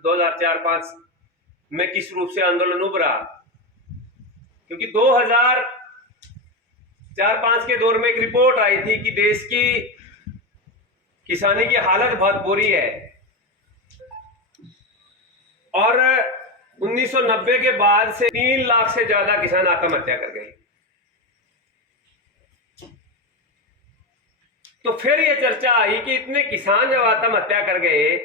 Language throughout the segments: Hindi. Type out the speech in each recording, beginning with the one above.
2004-5 में किस रूप से आंदोलन उभरा, क्योंकि 2004-5 के दौर में एक रिपोर्ट आई थी कि देश की किसानी की हालत बहुत बुरी है और 1990 के बाद से 3 लाख से ज्यादा किसान आत्महत्या कर गए। तो फिर ये चर्चा आई कि इतने किसान जब आत्महत्या कर गए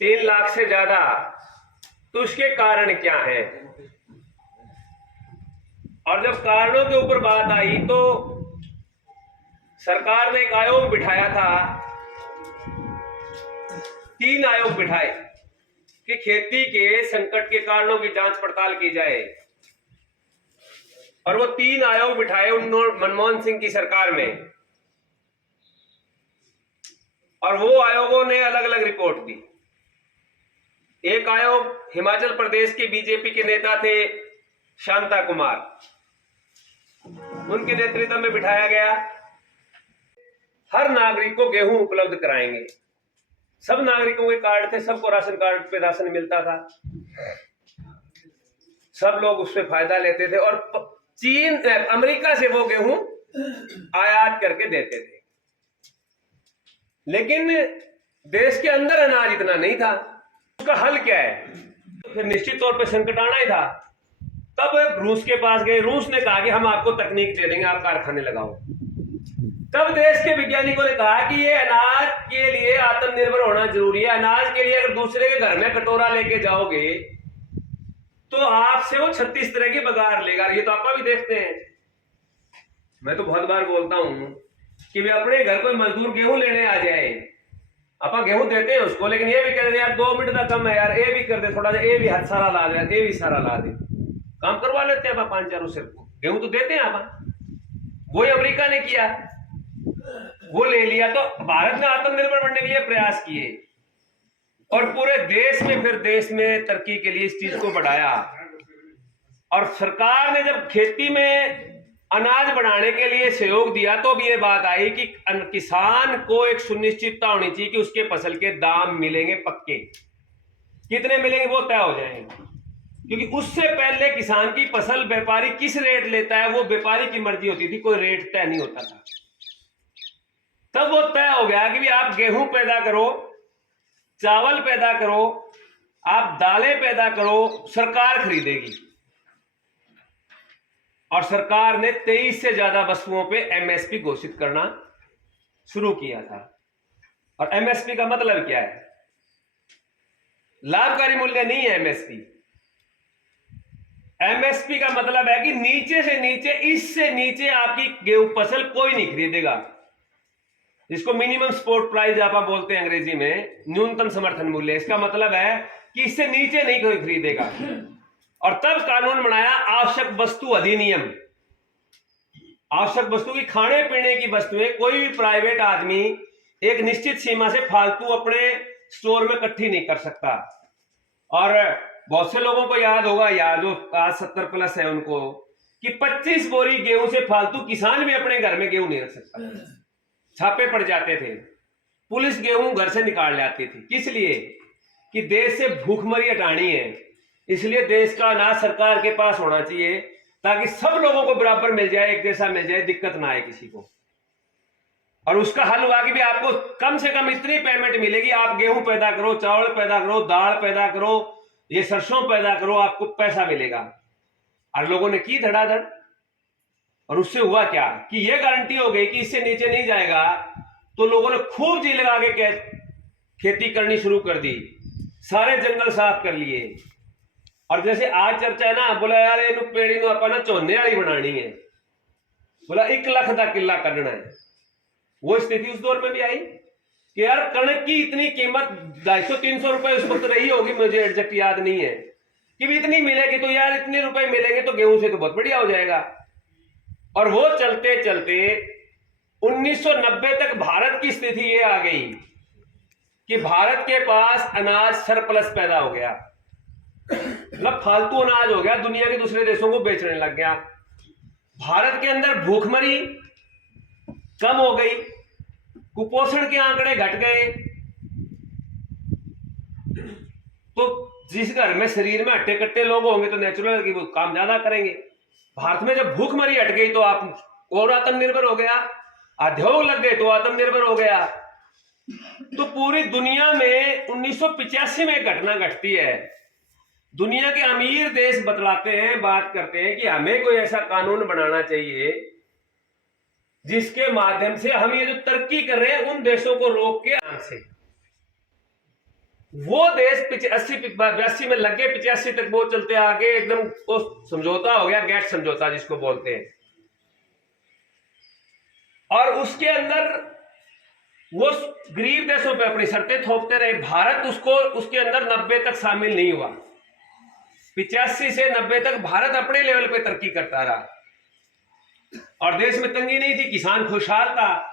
3 लाख से ज्यादा, तो उसके कारण क्या है। और जब कारणों के ऊपर बात आई तो सरकार ने एक आयोग बिठाया था, 3 आयोग बिठाए कि खेती के संकट के कारणों की जांच पड़ताल की जाए। और वो 3 आयोग बिठाए मनमोहन सिंह की सरकार में, और वो आयोगों ने अलग अलग रिपोर्ट दी। एक आयोग हिमाचल प्रदेश के बीजेपी के नेता थे शांता कुमार, उनके नेतृत्व में बिठाया गया। हर नागरिक को गेहूं उपलब्ध कराएंगे। सब नागरिकों के कार्ड थे, सबको राशन कार्ड पे राशन मिलता था, सब लोग उससे फायदा लेते थे और अमेरिका से वो गेहूं आयात करके देते थे। लेकिन देश के अंदर अनाज इतना नहीं था। उसका हल क्या है, तो फिर निश्चित तौर पे संकट आना ही था। तब रूस के पास गए, रूस ने कहा कि हम आपको तकनीक दे देंगे, आप कारखाने लगाओ। तब देश के वैज्ञानिकों ने कहा कि ये अनाज के लिए आत्मनिर्भर होना जरूरी है। अनाज के लिए अगर दूसरे के घर में कटोरा लेके जाओगे तो आपसे वो 36 तरह की बगार लेगा। ये तो आप भी देखते हैं। मैं तो बहुत बार बोलता हूं कि वे अपने घर कोई मजदूर गेहूं लेने आ जाए, आप गेहूं देते हैं उसको, लेकिन ये भी कह दे यार 2 मिनट का कम है यार, ये भी कर दे थोड़ा सा, ये भी हाथ सारा ला दे, ये भी सारा ला दे, काम करवा लेते हैं आप 5-4 उससे। गेहूं तो देते हैं आप। वही अमेरिका ने किया, वो ले लिया। तो भारत ने आत्मनिर्भर बनने के लिए प्रयास किए और पूरे देश में, फिर देश में तरक्की के लिए इस चीज को बढ़ाया। और सरकार ने जब खेती में अनाज बढ़ाने के लिए सहयोग दिया तो भी ये बात आई कि किसान को एक सुनिश्चितता होनी चाहिए कि उसके फसल के दाम मिलेंगे पक्के। कितने मिलेंगे वो तय हो जाएंगे, क्योंकि उससे पहले किसान की फसल व्यापारी किस रेट लेता है वो व्यापारी की मर्जी होती थी, कोई रेट तय नहीं होता था। तब वो तय हो गया कि भी आप गेहूं पैदा करो, चावल पैदा करो, आप दालें पैदा करो, सरकार खरीदेगी। और सरकार ने 23 से ज्यादा वस्तुओं पे एमएसपी घोषित करना शुरू किया था। और एमएसपी का मतलब क्या है, लाभकारी मूल्य नहीं है एमएसपी। एमएसपी का मतलब है कि नीचे से नीचे, इससे नीचे आपकी गेहूं फसल कोई नहीं खरीदेगा, जिसको मिनिमम सपोर्ट प्राइस आप बोलते हैं अंग्रेजी में, न्यूनतम समर्थन मूल्य। इसका मतलब है कि इससे नीचे नहीं कोई खरीदेगा। और तब कानून बनाया आवश्यक वस्तु अधिनियम। आवश्यक वस्तु की, खाने पीने की वस्तुएं कोई भी प्राइवेट आदमी एक निश्चित सीमा से फालतू अपने स्टोर में इकट्ठी नहीं कर सकता। और बहुत से लोगों को याद होगा, यार जो आज 70+ है उनको, कि 25 बोरी गेहूं से फालतू किसान भी अपने घर में गेहूं नहीं रख सकता। छापे पड़ जाते थे, पुलिस गेहूं घर से निकाल लाती थी। किस लिए, कि देश से भूखमरी हटानी है। इसलिए देश का अनाज सरकार के पास होना चाहिए ताकि सब लोगों को बराबर मिल जाए, एक जैसा मिल जाए, दिक्कत ना आए किसी को। और उसका हल हुआ कि भी आपको कम से कम इतनी पेमेंट मिलेगी, आप गेहूं पैदा करो, चावल पैदा करो, दाल पैदा करो, ये सरसों पैदा करो, आपको पैसा मिलेगा। और लोगों ने की धड़ाधड़। और उससे हुआ क्या कि ये गारंटी हो गई कि इससे नीचे नहीं जाएगा। तो लोगों ने खूब जी लगा के खेती करनी शुरू कर दी, सारे जंगल साफ कर लिए। और जैसे आज चर्चा है ना, बोला यार ये पेड़ी नु अपना झोने वाली बनानी है, बोला 1 लाख का किला करना है। वो स्थिति उस दौर में भी आई कि यार कणक की इतनी कीमत 250-300 रुपए उस वक्त रही होगी, मुझे एग्जैक्ट याद नहीं है, कि भी इतनी मिलेगी तो यार इतने रुपए मिलेंगे तो गेहूं से तो बहुत बढ़िया हो जाएगा। और वो चलते चलते 1990 तक भारत की स्थिति ये आ गई कि भारत के पास अनाज सरप्लस पैदा हो गया, मतलब फालतू अनाज हो गया, दुनिया के दूसरे देशों को बेचने लग गया। भारत के अंदर भूखमरी कम हो गई, कुपोषण के आंकड़े घट गए, तो जिस घर में शरीर में हट्टे कट्टे लोग होंगे तो नेचुरल कि वो काम ज्यादा करेंगे। भारत में जब भूखमरी हट गई तो आप और आत्मनिर्भर हो गया, उद्योग लग गए तो आत्मनिर्भर हो गया। तो पूरी दुनिया में 1985 में घटना घटती है, दुनिया के अमीर देश बतलाते हैं, बात करते हैं कि हमें कोई ऐसा कानून बनाना चाहिए जिसके माध्यम से हम ये जो तरक्की कर रहे हैं उन देशों को रोक के आराम से। वो देश 82 में लग गए, 85 तक वो चलते आगे एकदम वो समझौता हो गया, गेट समझौता जिसको बोलते हैं। और उसके अंदर वो गरीब देशों पे अपनी शर्तें थोपते रहे। भारत उसको उसके अंदर 90 तक शामिल नहीं हुआ। 85 से 90 तक भारत अपने लेवल पे तरक्की करता रहा और देश में तंगी नहीं थी, किसान खुशहाल था।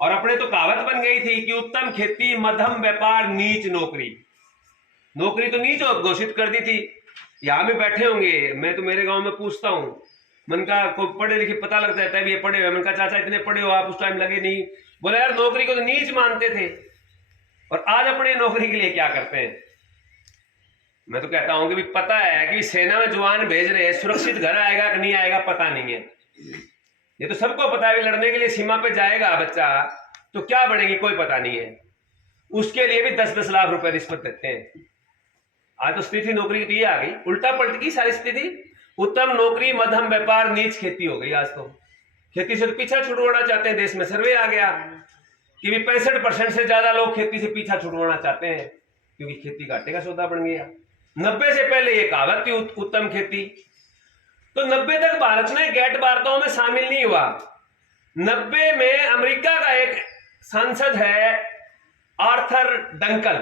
और अपने तो कहावत बन गई थी कि उत्तम खेती, मध्यम व्यापार, नीच नौकरी। नौकरी तो नीच घोषित कर दी थी। यहां भी बैठे होंगे, मैं तो मेरे गांव में पूछता हूं, मन का कोई पढ़े लिखे पता लग जाता है भी ये पढ़े हुए, मन का चाचा इतने पढ़े हो आप, उस टाइम लगे नहीं। बोले यार नौकरी को तो नीच मानते थे और आज अपने नौकरी के लिए क्या करते हैं। मैं तो कहता हूं कि भी पता है कि सेना में जवान भेज रहे हैं, सुरक्षित घर आएगा कि नहीं आएगा पता नहीं है। ये तो सबको पता है, लड़ने के लिए सीमा पे जाएगा बच्चा तो क्या बढ़ेगी कोई पता नहीं है। उसके लिए भी 10-10 लाख रुपए रिश्वत देते हैं। आज तो स्थिति नौकरी की आ गई, उल्टा पलट गई सारी स्थिति। उत्तम नौकरी, मध्यम व्यापार, नीच खेती हो गई। आज तो खेती से तो पीछा छुड़वाना चाहते हैं। देश में सर्वे आ गया कि भी 65% से ज्यादा लोग खेती से पीछा छुड़वाना चाहते हैं क्योंकि खेती घाटे का सौदा बन गया। 90 से पहले ये कहावत थी उत्तम खेती। तो 90 तक भारत ने गेट वार्ताओं में शामिल नहीं हुआ। 90 में अमेरिका का एक सांसद है आर्थर डंकल,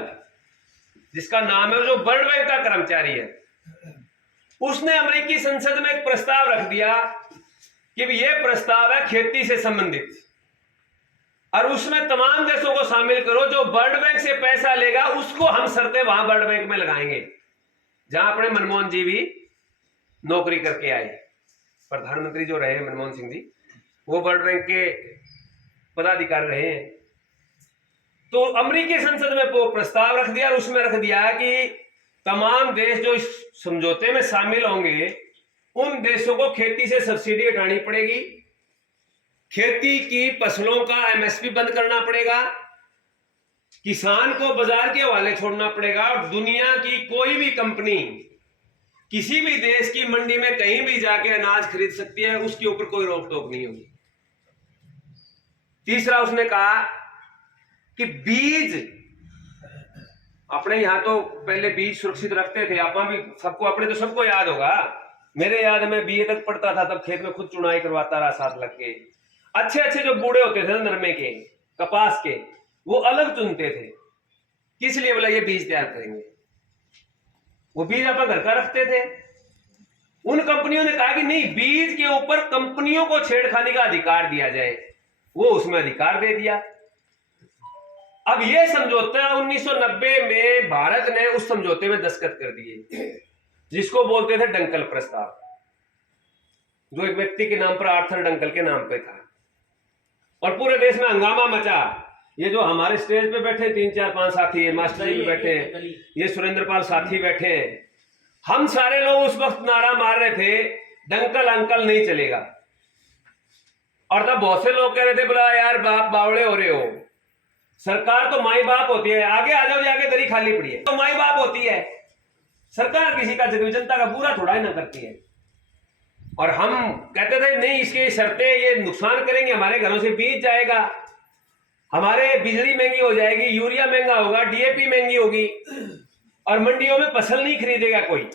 जिसका नाम है, जो वर्ल्ड बैंक का कर्मचारी है। उसने अमेरिकी संसद में एक प्रस्ताव रख दिया कि ये प्रस्ताव है खेती से संबंधित और उसमें तमाम देशों को शामिल करो। जो वर्ल्ड बैंक से पैसा लेगा उसको हम शर्तें वहां वर्ल्ड बैंक में लगाएंगे, जहां अपने मनमोहन जी भी नौकरी करके आए। प्रधानमंत्री जो रहे मनमोहन सिंह जी, वो वर्ल्ड बैंक के पदाधिकारी रहे हैं। तो अमेरिकी संसद में वो प्रस्ताव रख दिया और उसमें रख दिया कि तमाम देश जो इस समझौते में शामिल होंगे उन देशों को खेती से सब्सिडी हटानी पड़ेगी, खेती की फसलों का एमएसपी बंद करना पड़ेगा, किसान को बाजार के हवाले छोड़ना पड़ेगा और दुनिया की कोई भी कंपनी किसी भी देश की मंडी में कहीं भी जाके अनाज खरीद सकती है, उसके ऊपर कोई रोक टोक नहीं होगी। तीसरा उसने कहा कि बीज, अपने यहां तो पहले बीज सुरक्षित रखते थे, आप भी सबको, अपने तो सबको याद होगा, मेरे याद में बीए तक पढ़ता था तब खेत में खुद चुनाई करवाता रहा साथ लग के। अच्छे अच्छे जो बूढ़े होते थे नरमे के, कपास के, वो अलग चुनते थे। किस लिए? बोला ये बीज तैयार करेंगे। वो बीज अपन घर का रखते थे। उन कंपनियों ने कहा कि नहीं, बीज के ऊपर कंपनियों को छेड़खानी का अधिकार दिया जाए, वो उसमें अधिकार दे दिया। अब ये समझौता 1990 में भारत ने उस समझौते में दस्तखत कर दिए, जिसको बोलते थे डंकल प्रस्ताव, जो एक व्यक्ति के नाम पर, आर्थर डंकल के नाम पे था। और पूरे देश में हंगामा मचा। ये जो हमारे स्टेज पे बैठे 3-4-5 साथी, मास्टर जी भी बैठे, ये सुरेंद्र पाल साथी बैठे, हम सारे लोग उस वक्त नारा मार रहे थे डंकल अंकल नहीं चलेगा। और तब बहुत से लोग कह रहे थे बोला यार बाप बावड़े हो रहे हो, सरकार तो माई बाप होती है, आगे आ जाओ, जाके दरी खाली पड़ी है, तो माई बाप होती है सरकार, किसी का जनता का पूरा थोड़ा ही ना करती है। और हम कहते थे नहीं, इसकी शर्तें ये नुकसान करेंगे, हमारे घरों से बीज जाएगा, हमारे बिजली महंगी हो जाएगी, यूरिया महंगा होगा, डीएपी महंगी होगी और मंडियों में फसल नहीं खरीदेगा कोई।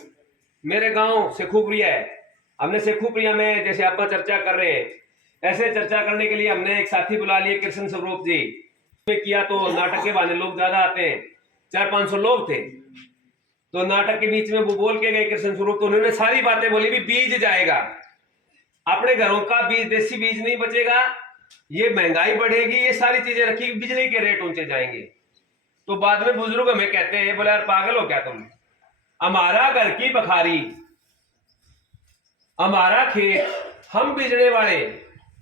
मेरे गांव शेखुप्रिया है, हमने शेखुप्रिया में जैसे आप चर्चा कर रहे हैं, ऐसे चर्चा करने के लिए हमने एक साथी बुला लिए, कृष्ण स्वरूप जी किया। तो नाटक के बहाने लोग ज्यादा आते हैं, 400-500 लोग थे। तो नाटक के बीच में वो बोल के गए कृष्ण स्वरूप, तो उन्होंने सारी बातें बोली भी बीज जाएगा, अपने घरों का बीज, देसी बीज नहीं बचेगा, ये महंगाई बढ़ेगी, ये सारी चीजें रखी, बिजली के रेट ऊंचे जाएंगे। तो बाद में बुजुर्ग हमें कहते हैं बोले यार पागल हो क्या तुम, हमारा घर की बखारी, हमारा खेत, हम बीजने वाले,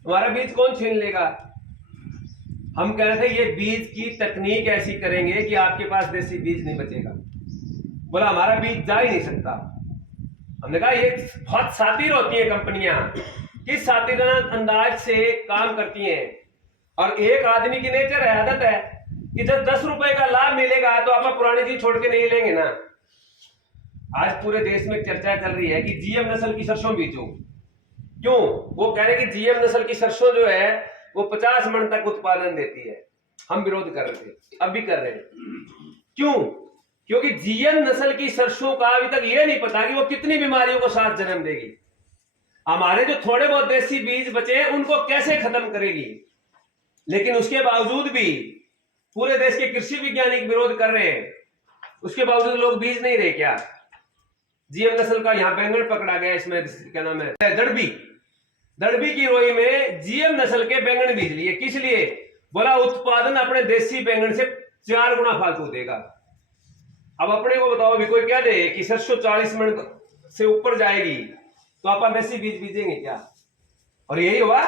हमारा बीज कौन छीन लेगा। हम कह रहे थे ये बीज की तकनीक ऐसी करेंगे कि आपके पास देसी बीज नहीं बचेगा। बोला हमारा बीज जा ही नहीं सकता। हमने कहा ये बहुत सातिर होती है कंपनियां, किस सातिराना अंदाज से काम करती हैं। और एक आदमी की नेचर है, आदत है कि जब 10 रुपए का लाभ मिलेगा तो आप पुरानी चीज छोड़ के नहीं लेंगे ना। आज पूरे देश में चर्चा चल रही है कि जीएम नस्ल की सरसों बीजो। क्यों? वो कह रहे हैं कि जीएम नस्ल की सरसों जो है वो 50 मन तक उत्पादन देती है। हम विरोध कर रहे थे, अब भी कर रहे हैं। क्यों? क्योंकि जीएम नस्ल की सरसों का अभी तक ये नहीं पता कि वो कितनी बीमारियों को साथ जन्म देगी। हमारे जो थोड़े बहुत देसी बीज बचे हैं उनको कैसे खत्म करेगी। लेकिन उसके बावजूद भी पूरे देश के कृषि वैज्ञानिक विरोध कर रहे हैं, उसके बावजूद लोग बीज नहीं रहे क्या? जीएम नस्ल का यहाँ बैंगन पकड़ा गया, इसमें क्या नाम है, दड़बी की रोई में जीएम नस्ल के बैंगन बीज लिए। किस लिए? बोला उत्पादन अपने देसी बैंगन से 4 गुना फालतू देगा। अब अपने को बताओ भी कोई क्या दे कि सरसों 40 मन से ऊपर जाएगी तो आप देसी बीज बीजेंगे क्या? और यही हुआ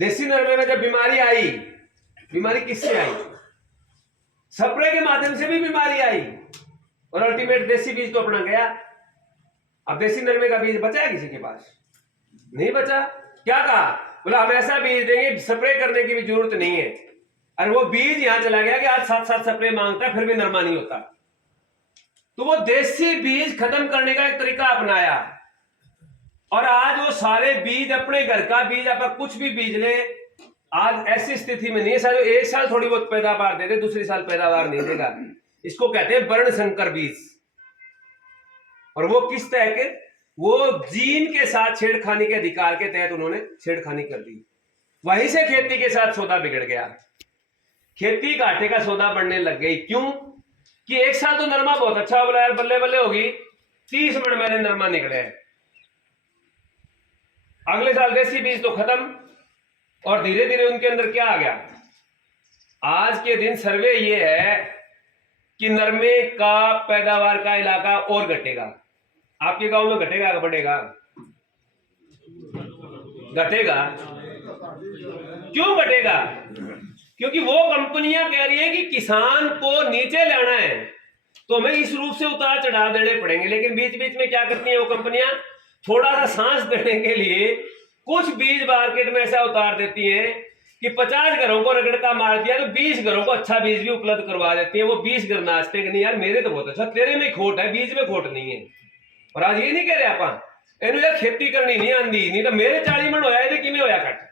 देसी नरमे में। जब बीमारी आई, बीमारी किससे आई? स्प्रे के माध्यम से भी बीमारी आई और अल्टीमेट देसी बीज तो अपना गया। अब देसी नरमे का बीज बचा है किसी के पास? नहीं बचा। क्या कहा? बोला हम ऐसा बीज देंगे स्प्रे करने की भी जरूरत नहीं है। अरे वो बीज यहां चला गया कि आज 7 स्प्रे मांगता है फिर भी नरमा नहीं होता। तो वो देसी बीज खत्म करने का एक तरीका अपनाया और आज वो सारे बीज अपने घर का बीज आप कुछ भी बीज ले, आज ऐसी स्थिति में नहीं है। सारे एक साल थोड़ी बहुत पैदावार दे दे, दूसरी साल पैदावार नहीं देगा। इसको कहते हैं वर्ण संकर बीज। और वो किस तरह के? वो जीन के साथ छेड़खानी के अधिकार के तहत उन्होंने छेड़खानी कर दी। वहीं से खेती के साथ सौदा बिगड़ गया, खेती घाटे का सौदा बढ़ने लग गई। क्यों? कि एक साल तो नरमा बहुत अच्छा बोला यार, बल्ले बल्ले होगी, 30 मन मैंने नरमा निकले। अगले साल देसी बीज तो खत्म और धीरे धीरे उनके अंदर क्या आ गया? आज के दिन सर्वे ये है कि नरमे का पैदावार का इलाका और घटेगा। आपके गांव में घटेगा या बढ़ेगा? घटेगा। क्यों घटेगा? क्योंकि वो कंपनियां कह रही हैं कि किसान को नीचे लाना है तो हमें इस रूप से उतार चढ़ाव देने पड़ेंगे। लेकिन बीच बीच में क्या करती हैं वो कंपनियां? थोड़ा सा सांस देने के लिए कुछ बीज मार्केट में ऐसा उतार देती हैं कि 50 घरों को रगड़का मार दिया तो 20 घरों को अच्छा बीज भी उपलब्ध करवा देती है। वो 20 घर नाचते हैं कि नहीं यार मेरे तो बहुत अच्छा, तेरे में खोट है, बीज में खोट नहीं है। और आज ये नहीं कह रहे आप इन यार खेती करनी नहीं आंदी, नहीं तो मेरे 40 मन होया कि में होया कट।